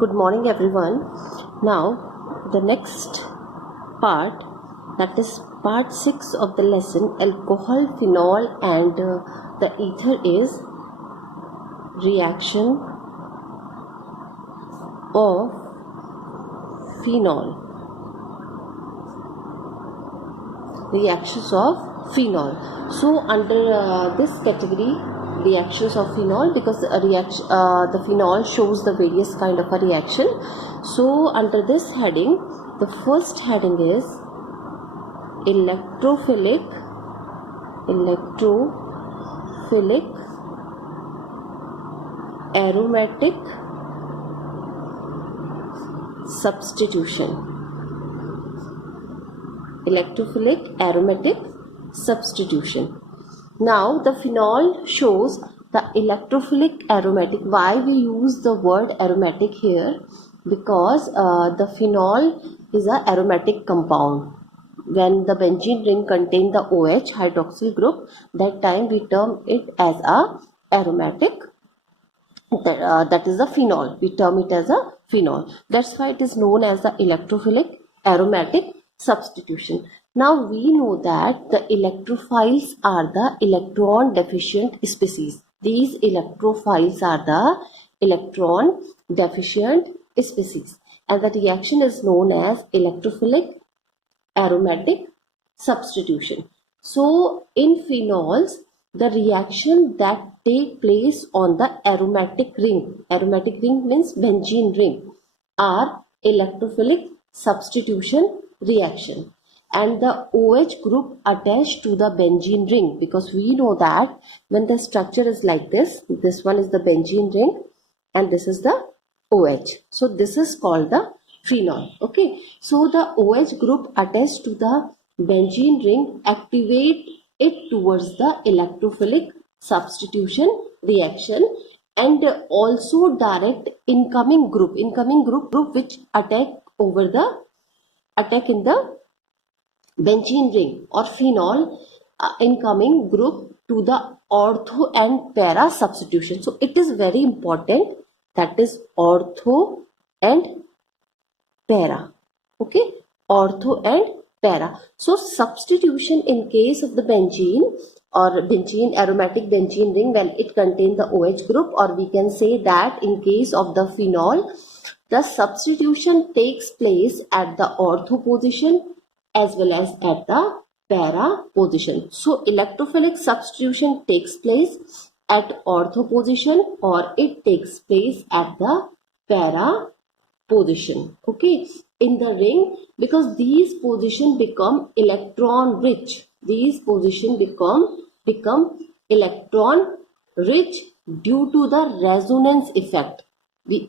Good morning everyone. Now the next part, that is part 6 of the lesson, alcohol, phenol and the ether, is reaction of phenol. Reactions of phenol. So under this category, reactions of phenol, because the phenol shows the various kind of a reaction. So under this heading, the first heading is electrophilic aromatic substitution. Electrophilic aromatic substitution. Now the phenol shows the electrophilic aromatic. Why we use the word aromatic here? Because the phenol is an aromatic compound. When the benzene ring contain the OH hydroxyl group, that time we term it as a aromatic. That is a phenol. We term it as a phenol. That's why it is known as the electrophilic aromatic substitution. Now we know that the electrophiles are the electron deficient species. These electrophiles are the electron deficient species, and the reaction is known as electrophilic aromatic substitution. So in phenols, the reaction that take place on the aromatic ring means benzene ring, are electrophilic substitution reaction, and the OH group attached to the benzene ring, because we know that when the structure is like this one is the benzene ring and this is the OH. So this is called the phenol. Okay, so the OH group attached to the benzene ring activate it towards the electrophilic substitution reaction, and also direct incoming group which attack in the benzene ring or phenol incoming group to the ortho and para substitution. So it is very important, that is ortho and para. Okay, ortho and para. So substitution in case of the benzene or aromatic benzene ring, when it contains the OH group, or we can say that in case of the phenol, the substitution takes place at the ortho position as well as at the para position. So electrophilic substitution takes place at ortho position or it takes place at the para position. Okay, in the ring, because these positions become electron rich. These positions become electron rich due to the resonance effect. We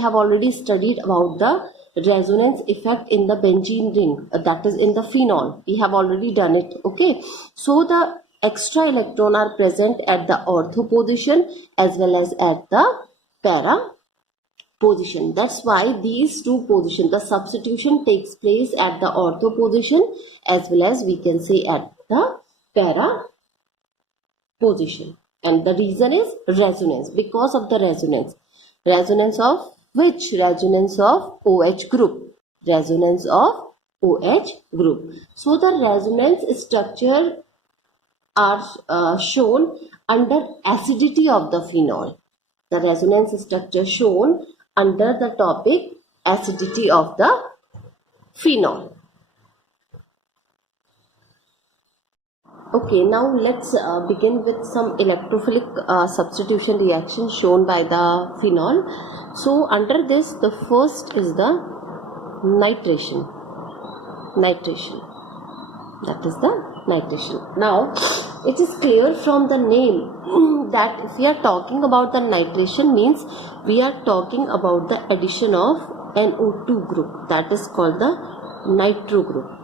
have already studied about the resonance effect in the benzene ring, that is in the phenol. We have already done it. Okay, so the extra electron are present at the ortho position as well as at the para position. That's why these two positions, the substitution takes place at the ortho position as well as we can say at the para position. And the reason is resonance, because of the resonance. Resonance of which? Resonance of OH group. Resonance of OH group. So the resonance structure are shown under acidity of the phenol. The resonance structure shown under the topic acidity of the phenol. Okay, now let's begin with some electrophilic substitution reaction shown by the phenol. So under this, the first is the nitration. That is the nitration. Now it is clear from the name that if we are talking about the nitration, means we are talking about the addition of NO2 group, that is called the nitro group.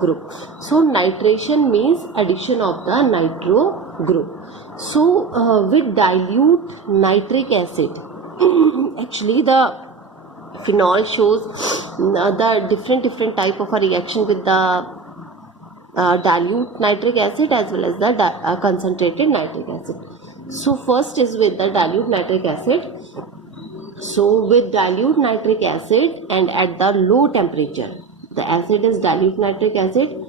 Group. So nitration means addition of the nitro group. So with dilute nitric acid, actually the phenol shows the different type of a reaction with the dilute nitric acid as well as the concentrated nitric acid. So first is with the dilute nitric acid. So with dilute nitric acid and at the low temperature, the acid is dilute nitric acid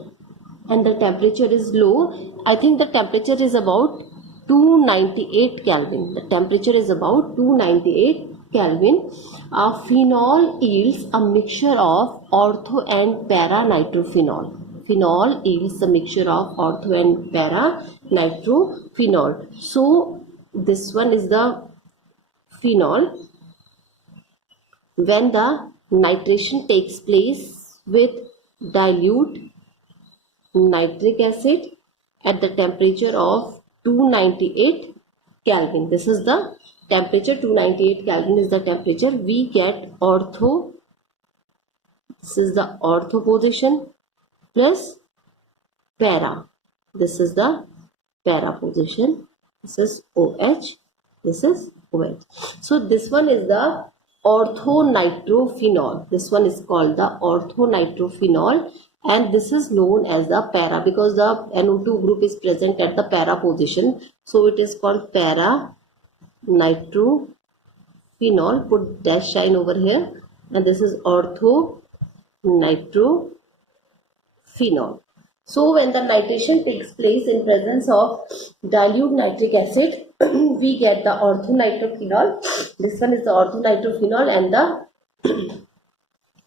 and the temperature is low. I think the temperature is about 298 Kelvin. The temperature is about 298 Kelvin. Phenol yields a mixture of ortho and para nitrophenol. Phenol yields a mixture of ortho and para nitrophenol. So this one is the phenol. When the nitration takes place with dilute nitric acid at the temperature of 298 Kelvin. This is the temperature, 298 Kelvin is the temperature. We get ortho. This is the ortho position plus para. This is the para position. This is OH. This is OH. So this one is the orthonitrophenol. This one is called the orthonitrophenol. And this is known as the para because the NO2 group is present at the para position. So it is called para nitrophenol. Put dash sign over here. And this is ortho nitrophenol. So when the nitration takes place in presence of dilute nitric acid, we get the orthonitrophenol. This one is the orthonitrophenol and the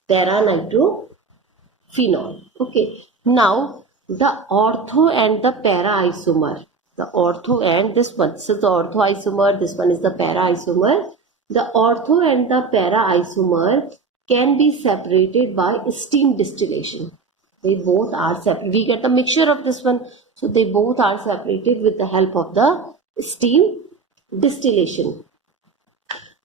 para nitrophenol. Okay, now the ortho and the para isomer. The ortho and this one. This is the ortho isomer. This one is the para isomer. The ortho and the para isomer can be separated by steam distillation. They both are separate. We get a mixture of this one. So they both are separated with the help of the steam distillation.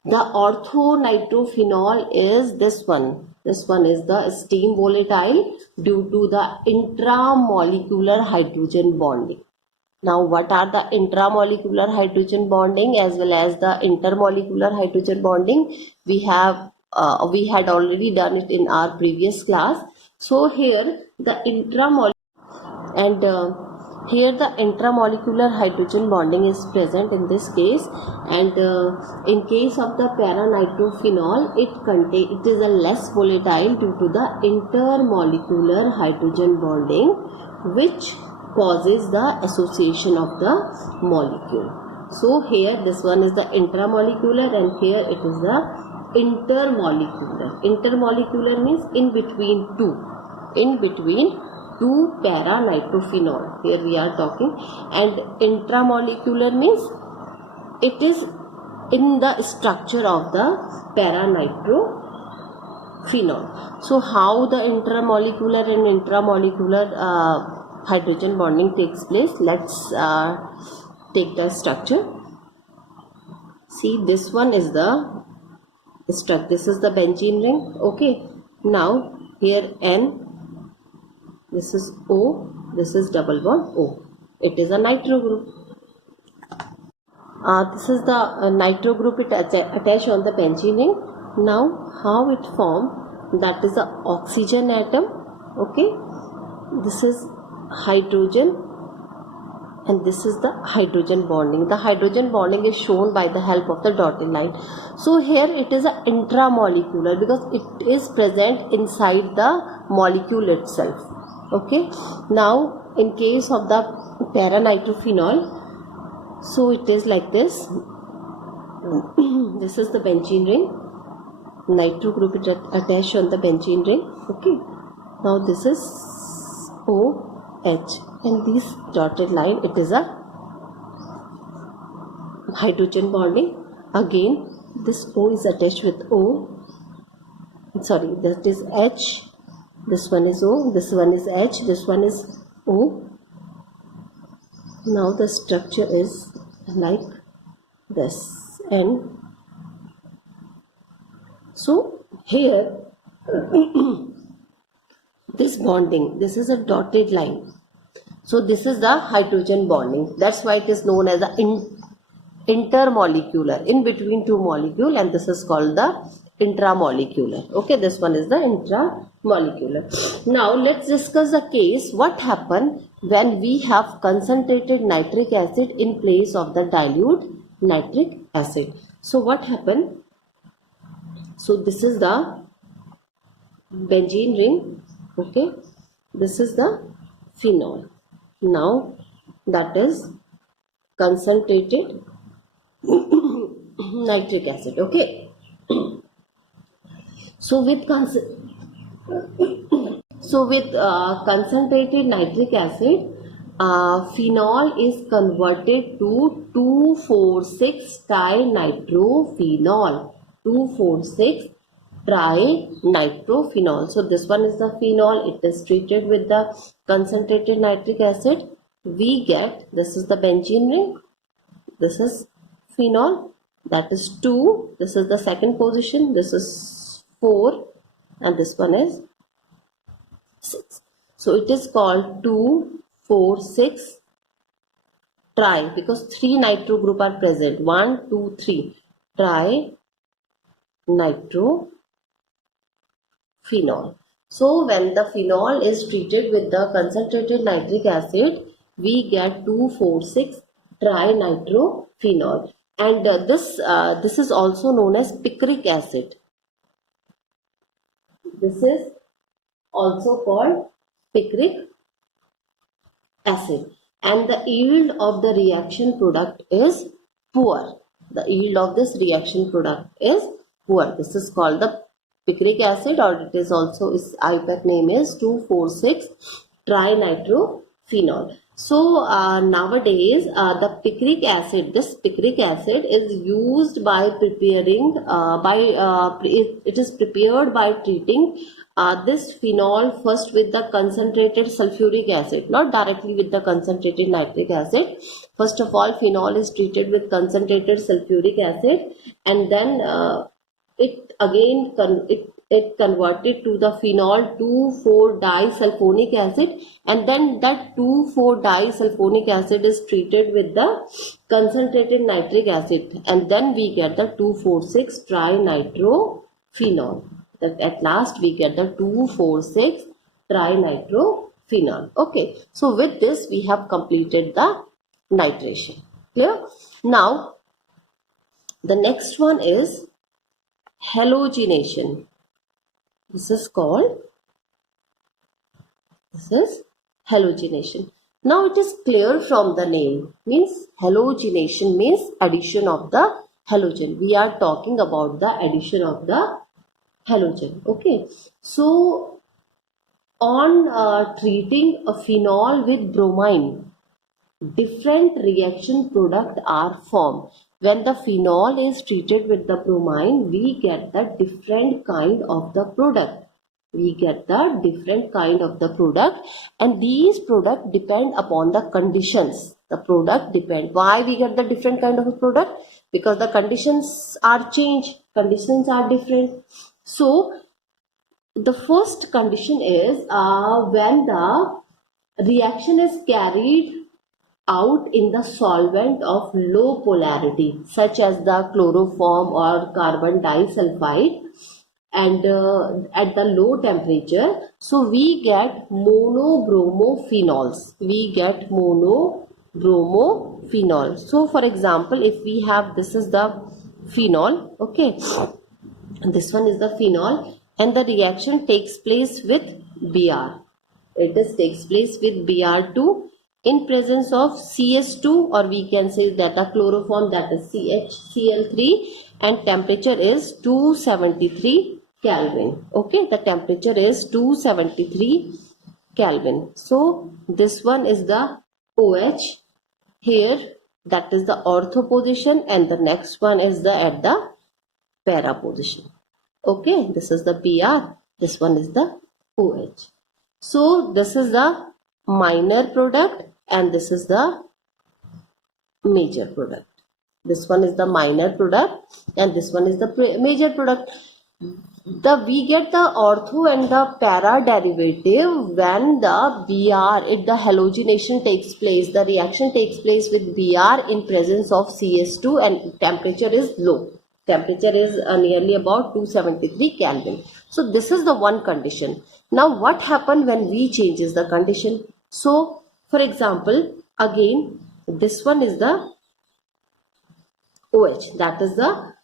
The orthonitrophenol is this one. This one is the steam volatile due to the intramolecular hydrogen bonding. Now, what are the intramolecular hydrogen bonding as well as the intermolecular hydrogen bonding? We had already done it in our previous class. So here the intramolecular hydrogen bonding is present in this case, and in case of the para nitrophenol, it is a less volatile due to the intermolecular hydrogen bonding, which causes the association of the molecule. So here this one is the intramolecular and here it is the intermolecular. Intermolecular means in between two para nitrophenol. Here we are talking, and intramolecular means it is in the structure of the para nitrophenol. So how the intermolecular and intramolecular hydrogen bonding takes place? Let's take the structure. See, this one is the structure. This is the benzene ring. Okay, now here N. This is O, this is double bond O. It is a nitro group. This is the nitro group, it attached on the benzene ring. Now, how it formed? That is the oxygen atom. Okay, this is hydrogen and this is the hydrogen bonding. The hydrogen bonding is shown by the help of the dotted line. So here it is a intramolecular because it is present inside the molecule itself. Okay, now in case of the para nitrophenol, so it is like this. This is the benzene ring, nitro group is attached on the benzene ring. Okay, now this is OH and this dotted line, it is a hydrogen bonding. Again this O is attached with O, sorry, that is H. This one is O, this one is H, this one is O. Now the structure is like this. And so here this bonding, this is a dotted line. So this is the hydrogen bonding. That's why it is known as the intermolecular, in between two molecules, and this is called the intramolecular. Okay, this one is the intramolecular. Now let's discuss the case what happen when we have concentrated nitric acid in place of the dilute nitric acid. So what happened? So this is the benzene ring. Okay, this is the phenol. Now that is concentrated nitric acid. Okay, so with concentrated nitric acid, phenol is converted to 2,4,6 trinitrophenol. 2,4,6 trinitrophenol. So this one is the phenol. It is treated with the concentrated nitric acid. We get, this is the benzene ring. This is phenol. That is 2. This is the second position. This is 4. And this one is 6. So it is called 2,4,6 tri, because 3 nitro group are present. 1, 2, 3. Trinitrophenol. So when the phenol is treated with the concentrated nitric acid, we get 2,4,6 trinitrophenol. And this is also known as picric acid. This is also called picric acid, and the yield of the reaction product is poor. The yield of this reaction product is poor. This is called the picric acid, or it is also, its IUPAC name is 2,4,6 trinitrophenol. So nowadays the picric acid, this picric acid is used by preparing it is prepared by treating this phenol first with the concentrated sulfuric acid, not directly with the concentrated nitric acid. First of all, phenol is treated with concentrated sulfuric acid, and then it converted to the phenol 2,4-disulfonic acid, and then that 2,4-disulfonic acid is treated with the concentrated nitric acid, and then we get the 2,4,6 trinitrophenol. At last we get the 2,4,6 trinitrophenol. Okay, so with this we have completed the nitration. Clear? Now the next one is halogenation. This is halogenation. Now it is clear from the name, means halogenation means addition of the halogen. We are talking about the addition of the halogen. Okay, so on treating a phenol with bromine, different reaction product are formed. When the phenol is treated with the bromine, we get the different kind of the product. And these products depend upon the conditions. The product depend. Why we get the different kind of a product? Because the conditions are changed. Conditions are different. So the first condition is when the reaction is carried out in the solvent of low polarity, such as the chloroform or carbon disulfide, and at the low temperature, so we get monobromophenols. So for example, if we have, this is the phenol, okay, this one is the phenol, and the reaction takes place with Br. Takes place with Br2 in presence of CS2, or we can say that the chloroform, that is CHCl3, and temperature is 273 Kelvin. Okay, the temperature is 273 Kelvin. So this one is the OH here, that is the ortho position, and the next one is the at the para position. Okay, this is the Br, this one is the OH. So this is the minor product and this is the major product. This one is the minor product and this one is the major product. We get the ortho and the para derivative when the Br, the halogenation takes place, the reaction takes place with Br in presence of CS2 and temperature is low. Temperature is nearly about 273 Kelvin. So this is the one condition. Now what happened when we changes the condition? So for example, again this one is the OH, that is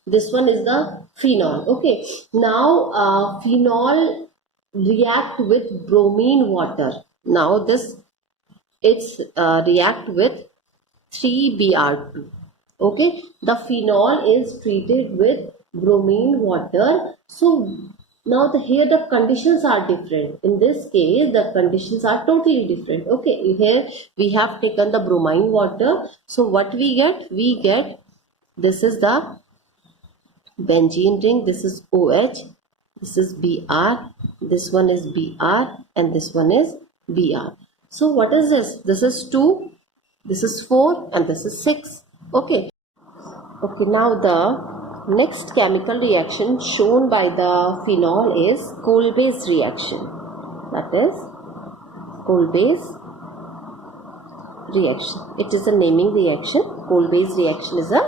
this one is the phenol. Okay, now phenol react with bromine water. Now this it's react with 3Br2. Okay, the phenol is treated with bromine water. So now here the conditions are different. In this case the conditions are totally different. Okay, here we have taken the bromine water. So what we get, this is the benzene ring, this is OH, this is Br, this one is Br, and this one is Br. So what is this? This is 2, this is 4, and this is 6. Okay. Okay, now the next chemical reaction shown by the phenol is Kolbe's reaction. That is Kolbe's reaction. It is a naming reaction. Kolbe's reaction is a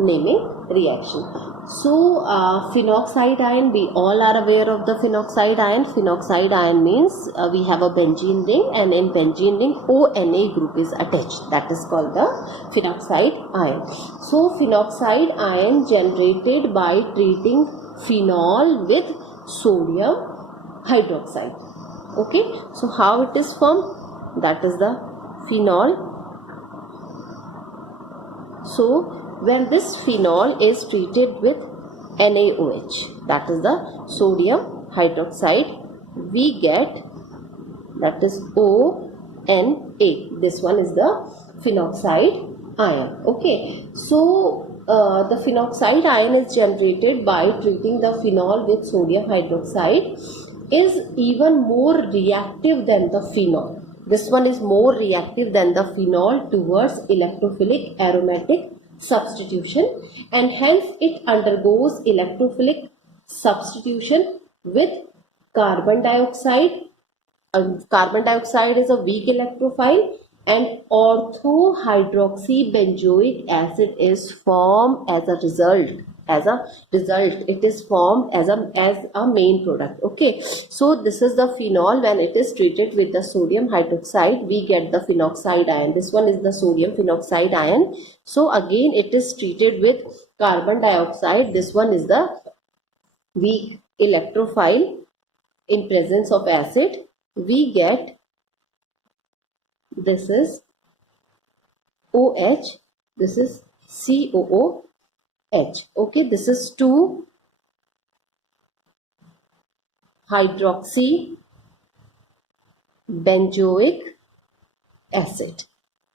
naming reaction. So phenoxide ion, we all are aware of the phenoxide ion. Phenoxide ion means we have a benzene ring, and in benzene ring ONA group is attached. That is called the phenoxide ion. So phenoxide ion generated by treating phenol with sodium hydroxide. Okay, so how it is formed? That is the phenol. So when this phenol is treated with NaOH, that is the sodium hydroxide, we get, that is ONA. This one is the phenoxide ion. Okay, so the phenoxide ion is generated by treating the phenol with sodium hydroxide, is even more reactive than the phenol. This one is more reactive than the phenol towards electrophilic aromatic substitution, and hence it undergoes electrophilic substitution with carbon dioxide. Carbon dioxide is a weak electrophile, and orthohydroxybenzoic acid is formed as a result. It is formed as a main product. Okay, so this is the phenol. When it is treated with the sodium hydroxide, we get the phenoxide ion. This one is the sodium phenoxide ion. So again it is treated with carbon dioxide. This one is the weak electrophile. In presence of acid, we get, this is OH, this is COOH. Okay, this is 2-hydroxybenzoic acid.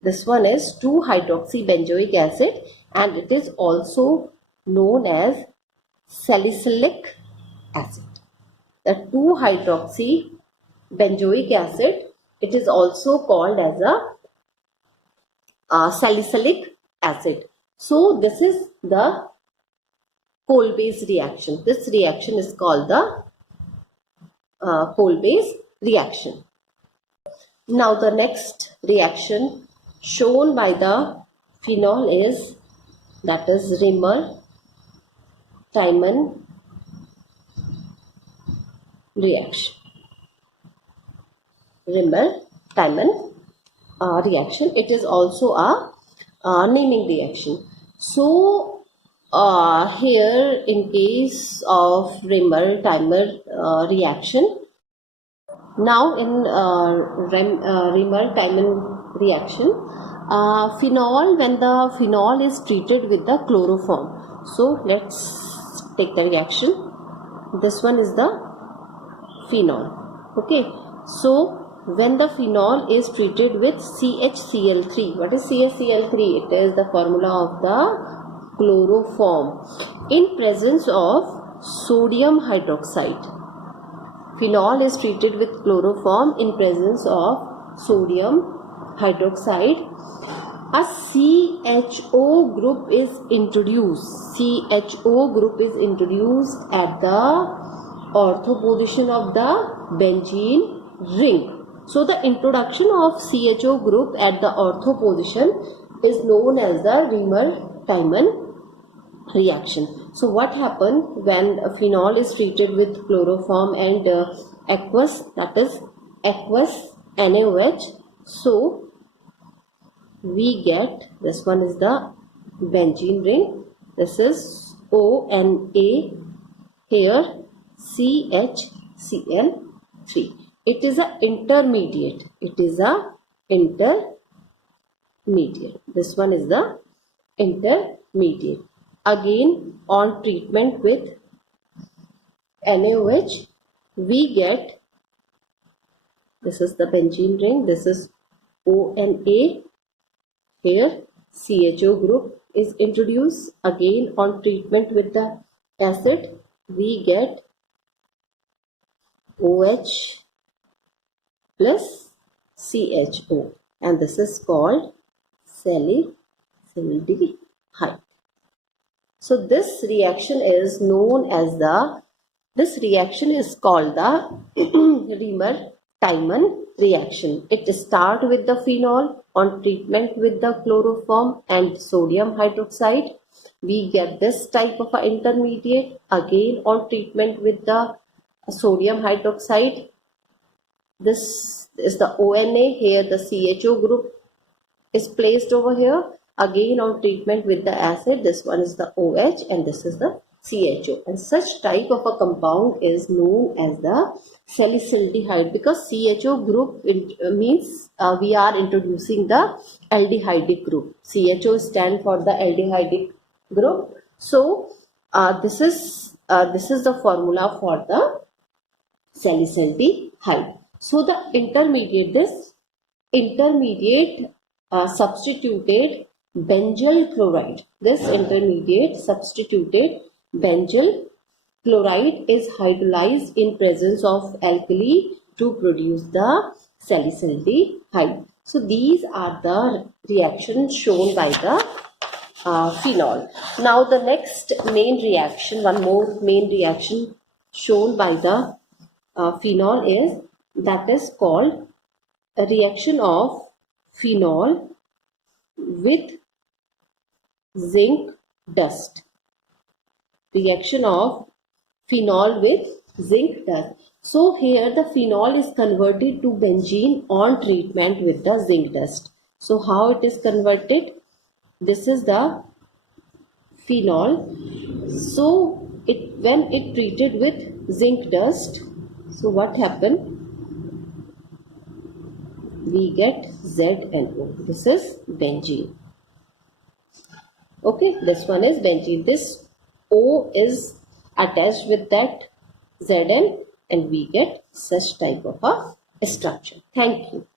This one is 2-hydroxybenzoic acid, and it is also known as salicylic acid. The 2-hydroxybenzoic acid, it is also called as a salicylic acid. So this is the Kolbe's reaction. This reaction is called the Kolbe's reaction. Now the next reaction shown by the phenol is, that is Rimmer-Tiemann reaction. Rimmer-Tiemann reaction. It is also a naming reaction. So here in case of Rimmer-Tiemann reaction, now in Rimmer-Tiemann reaction, phenol, when the phenol is treated with the chloroform. So let's take the reaction. This one is the phenol. Okay, so when the phenol is treated with CHCl3, what is CHCl3? It is the formula of the chloroform in presence of sodium hydroxide. Phenol is treated with chloroform in presence of sodium hydroxide. A CHO group is introduced. CHO group is introduced at the ortho position of the benzene ring. So the introduction of CHO group at the ortho position is known as the Rimmer-Tiemann reaction. So what happens when a phenol is treated with chloroform and aqueous, that is aqueous NaOH? So we get, this one is the benzene ring, this is ONA, here CHCl3. It is a intermediate, this one is the intermediate. Again, on treatment with NaOH, we get, this is the benzene ring, this is ONA, here CHO group is introduced. Again, on treatment with the acid, we get OH plus CHO, and this is called salicylic. So this reaction is called the Riemann-Tiemann reaction. It starts with the phenol. On treatment with the chloroform and sodium hydroxide, we get this type of an intermediate. Again, on treatment with the sodium hydroxide, this is the ONA, here the CHO group is placed over here. Again, on treatment with the acid, this one is the OH and this is the CHO, and such type of a compound is known as the salicylic, because CHO group means we are introducing the aldehydic group. CHO stands for the aldehydic group. So this is the formula for the salicylic. So the this intermediate substituted benzyl chloride. This intermediate substituted benzyl chloride is hydrolyzed in presence of alkali to produce the salicylic. So these are the reactions shown by the phenol. Now the next main reaction, one more main reaction shown by the phenol is called a reaction of phenol with zinc dust. Reaction of phenol with zinc dust. So here the phenol is converted to benzene on treatment with the zinc dust. So how it is converted? This is the phenol. So when it treated with zinc dust, so what happened? We get ZNO. This is benzene. Okay, this one is benzene. This O is attached with that Zn and we get such type of a structure. Thank you.